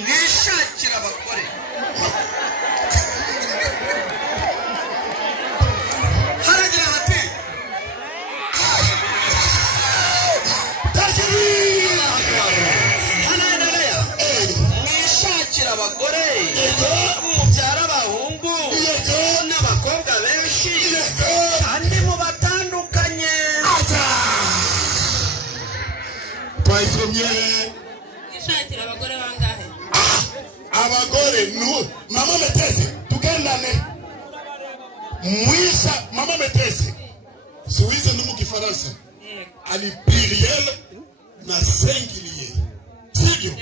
Mwishakira abagore. Haragira hati mwishakira abagore mubyara abahungu n'abakobwa benshi kandi mubatandukanye. Twayisomye. Mwishakira abagore bangahe? Abagore mama meteze tugendane. Mama meteze suize ni mu Kifaransa. Ali pluriel na singulier. Sivyo?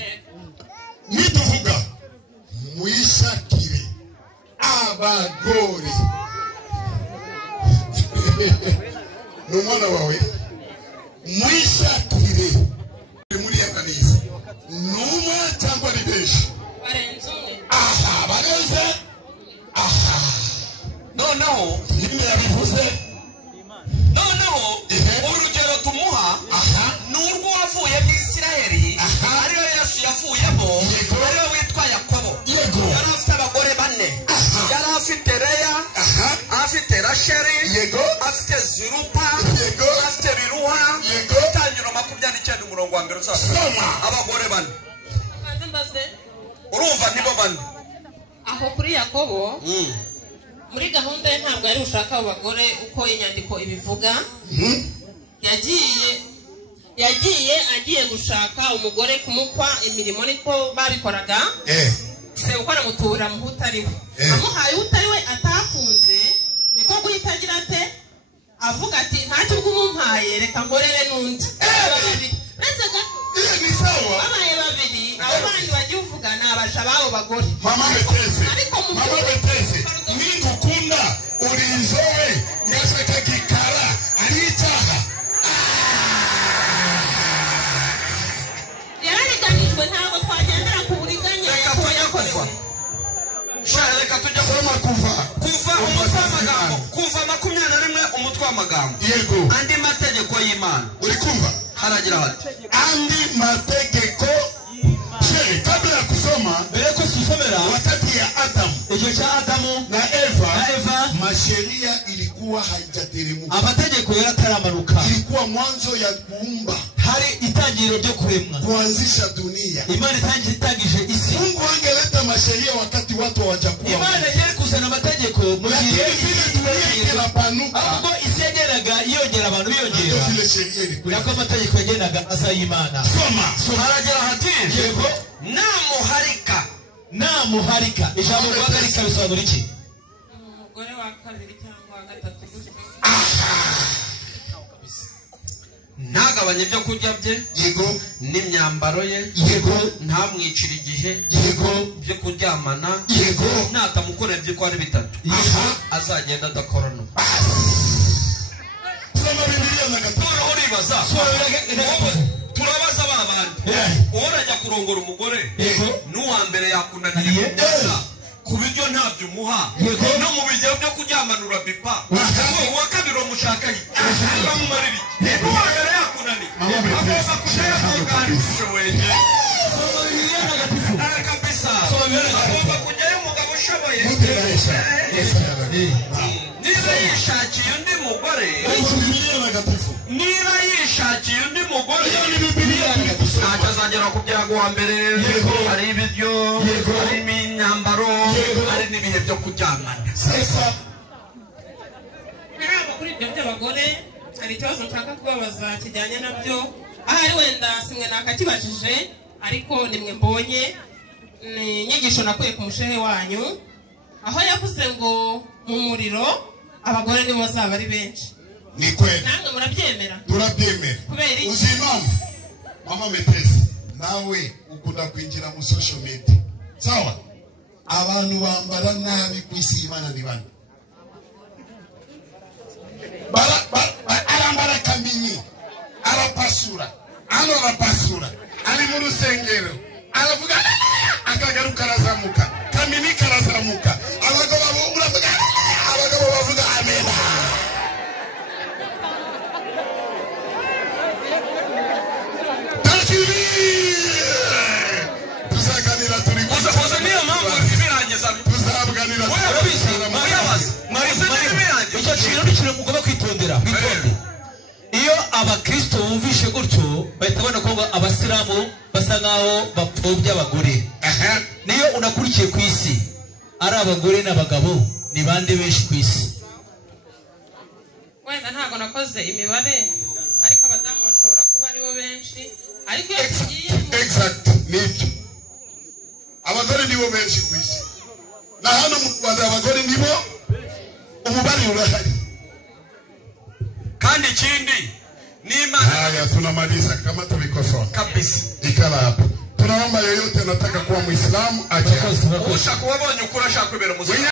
Nituvuga mwishakire abagore. Numwana wawe mwishakire muri ya kanisa. Numa cyangwa ni benshi? Barenze umwe. Barenze. Noneho Nimwe yabivuze. noneho urugero tumuha ni urwo wavuye mu Isiraheli ariyo Yesu yavuyemo, ariyo witwa Yakobo. Yari afite abagore bane. Yari afite Leya, afite Rasheli, afite Zirupa, afite Biruha. Itangiriro 29 umurongo wa 1 uzasoma abagore bane. Banze mbaze. Urumva nibo bane. Aho kuri Yakobo muri gahunda ye ntabwo yari gushaka abagore uko inyandiko ibivuga. Agiye gushaka umugore kumukwa imirimo niko babikoraga. Se ukora mutura mu utari we. Amuhaye utari we atakunze niko guhita agira ate avuga ati ntacyo bw'umumpaye reka ngorere n'undi. Ni sawa. Abaye babiri abo bandi bagiye uvuga nabaje ababo bagore. Mama beteze. Ningukunda uri inzobe ngashaka gikara ari icyaha. Yariganijwe ntabwo twagendera ku buriganya. Reka tujye kuva. reka tujya soma kuva umutwe w'amagambo kuva 21 umutwe w'amagambo yego andi mategeko y'Imana uri kumva haragira hati andi mategeko sheri kabla ya kusoma mbere ko tusomera wakati ya Adamu icyo cya Adamu na Eva masheria ilikuwa haijateremka amategeko yarataramanuka ilikuwa mwanzo ya kuumba hari itangiriro ryo kuremwa kuanzisha dunia Imana itangije isi Mungu angeleta masheria wakati watu hawajakuwa Imana yari kuzana amategeko mu gihe kinapanuka isi yageraga yongera abantu biyongera zile sheria ilikuwa nako amategeko yagendaga azayimana soma haragira hati yego namuharika ijambo guhagarika bisobanura iki umugore wa kabiri cyangwa wa gatatu ntagabanye ibyo kurya bye yego n'imyambaro ye yego ntamwicira igihe yego byo kuryamana yego natamukorera ibyo ari bitatu azagenda adakorana soma Biblia na gatatu uribaza turabaza babandi urajya kurongora umugore n'uwa mbere yakunaniye ku biryo ntabyo umuha no mu bigero byo kujyamanura bipa uwa kabiri umushakaye bamumarira iki n'uwa mbere yakunaniye agomba kujya kuganira wenyine kabisa agomba kujyayo umugabo ushoboye niba yishakiye undi mugore niba yishakiye undi mugore ntacyo azagera ku byago wa mbere hari ibiryo harimo imyambaro hari n'ibihe byo kuryamana kuri ibyo by'abagore hari ikibazo nshaka kubabaza kijyanye nabyo ahari wenda simwe nakakibajije ariko nimwe mbonye ni inyigisho nakuye ku mushehe wanyu aho yavuze ngo mu muriro abagore nibo bazaba ari benshi ni kweli namwe murabyemera turabyemera kubera iki uzi impamvu mama metesi nawe ukunda kwinjira mu social media sawa abantu bambara nabi ku isi y'Imana ni bane arambara kaminyi arapasura ari mu rusengero aravuga akagaruka arazamuka kamini karazamuka abagabo bavuga amena tuzaganira turi kuza niyo mpamvu ibirangiza tuzaganira icyo kintu ni kintu mugomba kwitondera mwitonde iyo abakristo bumvishe gutyo bahita babona ko abasilamu basa nkaho bapfobya abagore niyo unakurikiye ku isi ari abagore n'abagabo ni bande benshi ku isi wenda ntabwo nakoze imibare ariko abadamu bashobora kuba aribo benshi ariko iyo tugiye exact nibyo abagore nibo benshi ku isi na hano mu Rwanda abagore nibo umubare urahari kandi ikindi n'Imana haya tunamaliza kama tumikosoa kabisa ikala hapo tunaomba yoyote nataka kuwa Muislamu aje ushaka wabonye ukura shaka kubera Muislamu